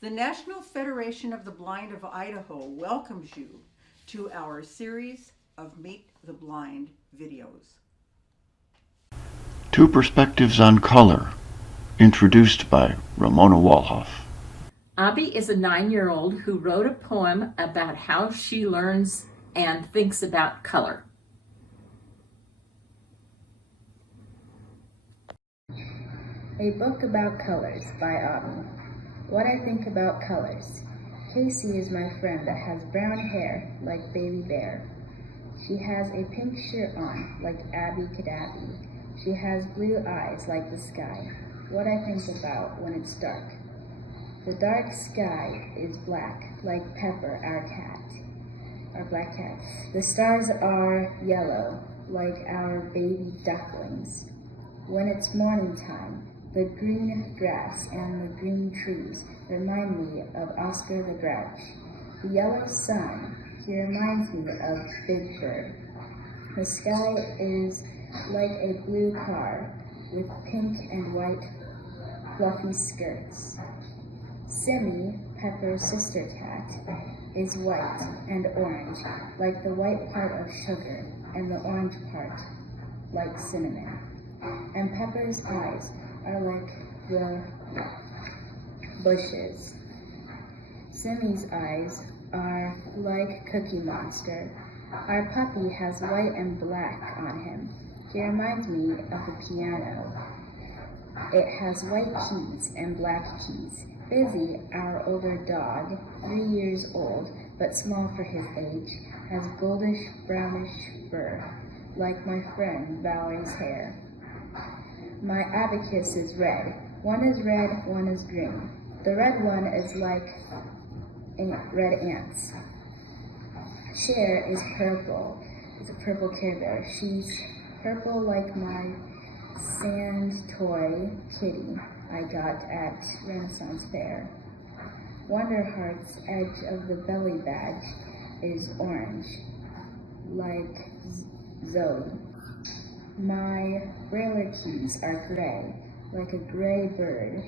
The National Federation of the Blind of Idaho welcomes you to our series of Meet the Blind videos. Two Perspectives on Color, introduced by Ramona Walhoff. Abby is a 9-year-old who wrote a poem about how she learns and thinks about color. A book about colors by Abby. What I think about colors. Casey is my friend that has brown hair like Baby Bear. She has a pink shirt on like Abby Cadabby. She has blue eyes like the sky. What I think about when it's dark. The dark sky is black like Pepper, our black cat. The stars are yellow like our baby ducklings. When it's morning time, the green grass and the green trees remind me of Oscar the Grouch. The yellow sun, he reminds me of Big Bird. The sky is like a blue car with pink and white fluffy skirts. Simmy, Pepper's sister cat, is white and orange, like the white part of sugar and the orange part like cinnamon. And Pepper's eyes are like the bushes. Simmy's eyes are like Cookie Monster. Our puppy has white and black on him. He reminds me of the piano. It has white keys and black keys. Busy, our older dog, 3 years old, but small for his age, has goldish brownish fur, like my friend Valerie's hair. My abacus is red. One is red, one is green. The red one is like red ants. Cher is purple. It's a purple Care Bear. She's purple like my sand toy kitty I got at Renaissance Fair. Wonderheart's edge of the belly badge is orange, like Zoe. My brailler keys are gray, like a gray bird.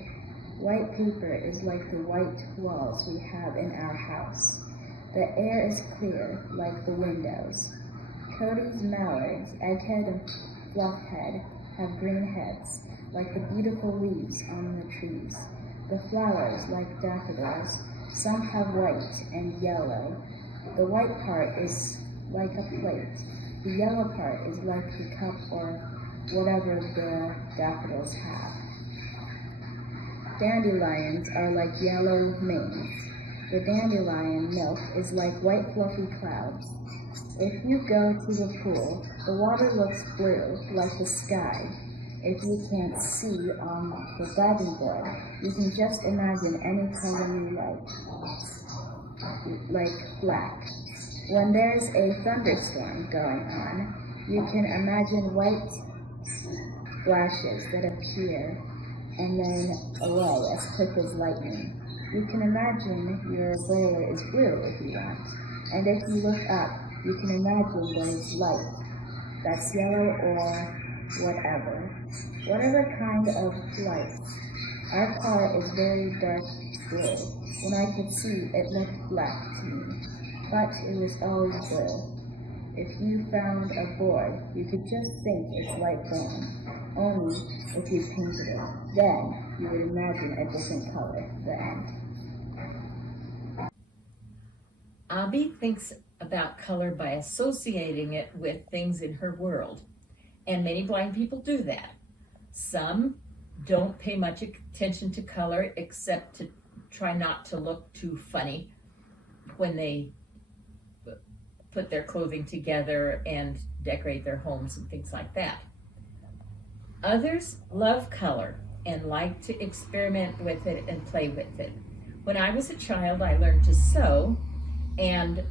White paper is like the white walls we have in our house. The air is clear, like the windows. Cody's mallards, Egghead and Fluffhead, have green heads, like the beautiful leaves on the trees. The flowers, like daffodils, some have white and yellow. The white part is like a plate. The yellow part is like the cup or whatever the daffodils have. Dandelions are like yellow manes. The dandelion milk is like white fluffy clouds. If you go to the pool, the water looks blue, like the sky. If you can't see on the diving board, you can just imagine any color you like black. When there's a thunderstorm going on, you can imagine white flashes that appear and then away as quick as lightning. You can imagine your brailler is blue if you want, and if you look up, you can imagine there's light that's yellow or whatever kind of light. Our car is very dark blue. When I could see, it looked black to me, but it was always blue. If you found a board, you could just think it's light brown, only if you painted it. Then you would imagine a different color. The end. Abby thinks about color by associating it with things in her world, and many blind people do that. Some don't pay much attention to color except to try not to look too funny when they put their clothing together and decorate their homes and things like that. Others love color and like to experiment with it and play with it. When I was a child, I learned to sew, and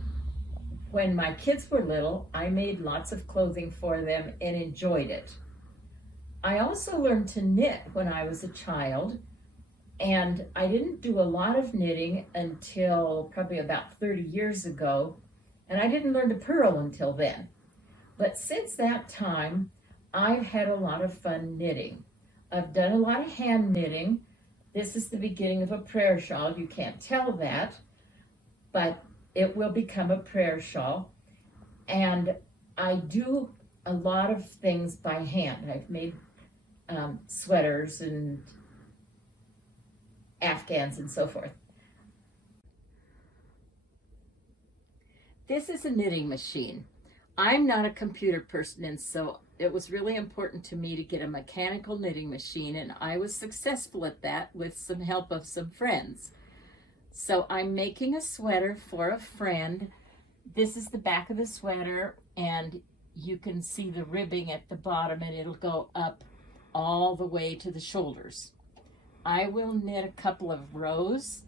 when my kids were little, I made lots of clothing for them and enjoyed it. I also learned to knit when I was a child, and I didn't do a lot of knitting until probably about 30 years ago, and I didn't learn to purl until then. But since that time, I've had a lot of fun knitting. I've done a lot of hand knitting, This is the beginning of a prayer shawl. You can't tell that, but it will become a prayer shawl. And I do a lot of things by hand. I've made sweaters and Afghans and so forth. This is a knitting machine. I'm not a computer person, and so it was really important to me to get a mechanical knitting machine, and I was successful at that with some help of some friends. So I'm making a sweater for a friend. This is the back of the sweater, and you can see the ribbing at the bottom, and it'll go up all the way to the shoulders. I will knit a couple of rows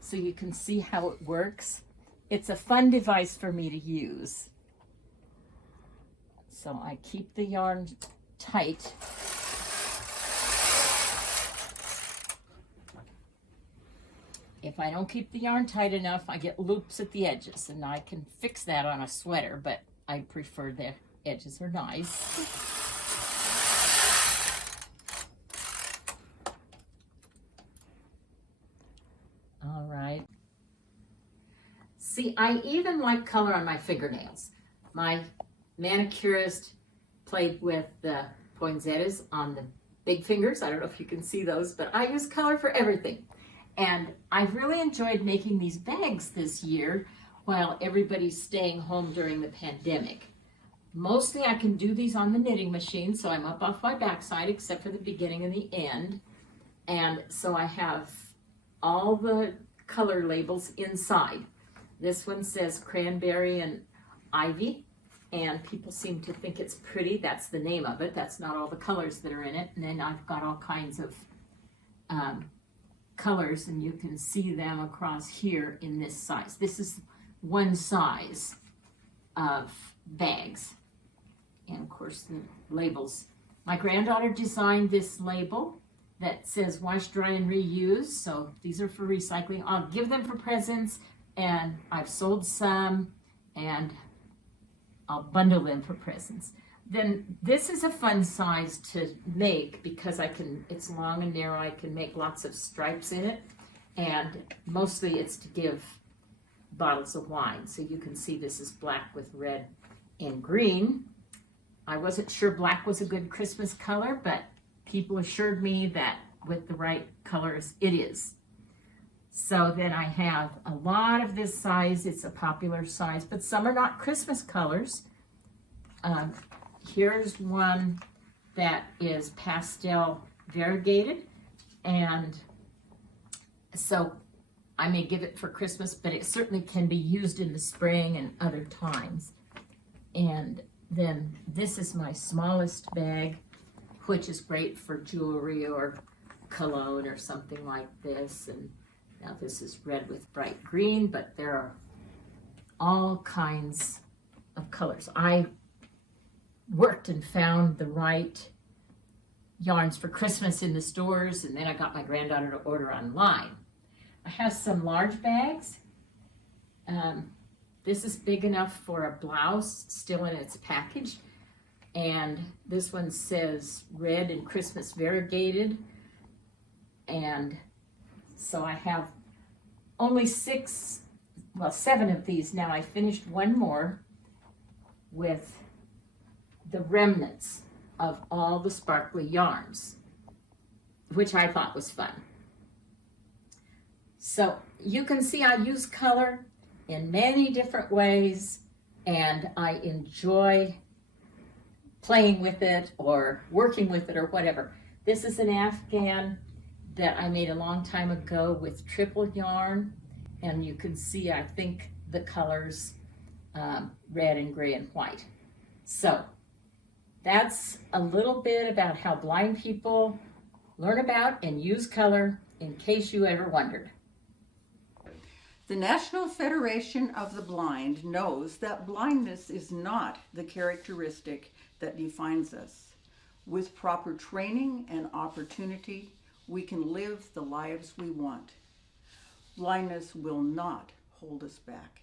so you can see how it works. It's a fun device for me to use. So I keep the yarn tight. If I don't keep the yarn tight enough, I get loops at the edges, and I can fix that on a sweater, but I prefer the edges are nice. All right. See, I even like color on my fingernails. My manicurist played with the poinsettias on the big fingers. I don't know if you can see those, but I use color for everything. And I've really enjoyed making these bags this year while everybody's staying home during the pandemic. Mostly I can do these on the knitting machine, so I'm up off my backside except for the beginning and the end. And so I have all the color labels inside. This one says cranberry and ivy, and people seem to think it's pretty. That's the name of it. That's not all the colors that are in it. And then I've got all kinds of colors, and you can see them across here in this size. This is one size of bags. And of course the labels. My granddaughter designed this label that says wash, dry, and reuse. So these are for recycling. I'll give them for presents, and I've sold some, and I'll bundle them for presents. Then this is a fun size to make because it's long and narrow. I can make lots of stripes in it, and mostly it's to give bottles of wine. So you can see this is black with red and green. I wasn't sure black was a good Christmas color, but people assured me that with the right colors, it is. So then I have a lot of this size. It's a popular size, but some are not Christmas colors. Here's one that is pastel variegated, and so I may give it for Christmas, but it certainly can be used in the spring and other times. And then this is my smallest bag, which is great for jewelry or cologne or something like this. And now this is red with bright green, but there are all kinds of colors. I worked and found the right yarns for Christmas in the stores, and then I got my granddaughter to order online. I have some large bags. This is big enough for a blouse still in its package, and this one says red and Christmas variegated, and so I have only 7 of these now. I finished one more with the remnants of all the sparkly yarns, which I thought was fun. So you can see I use color in many different ways, and I enjoy playing with it or working with it or whatever. This is an Afghan that I made a long time ago with triple yarn, and you can see I think the colors red and gray and white. So that's a little bit about how blind people learn about and use color, in case you ever wondered. The National Federation of the Blind knows that blindness is not the characteristic that defines us. With proper training and opportunity, we can live the lives we want. Blindness will not hold us back.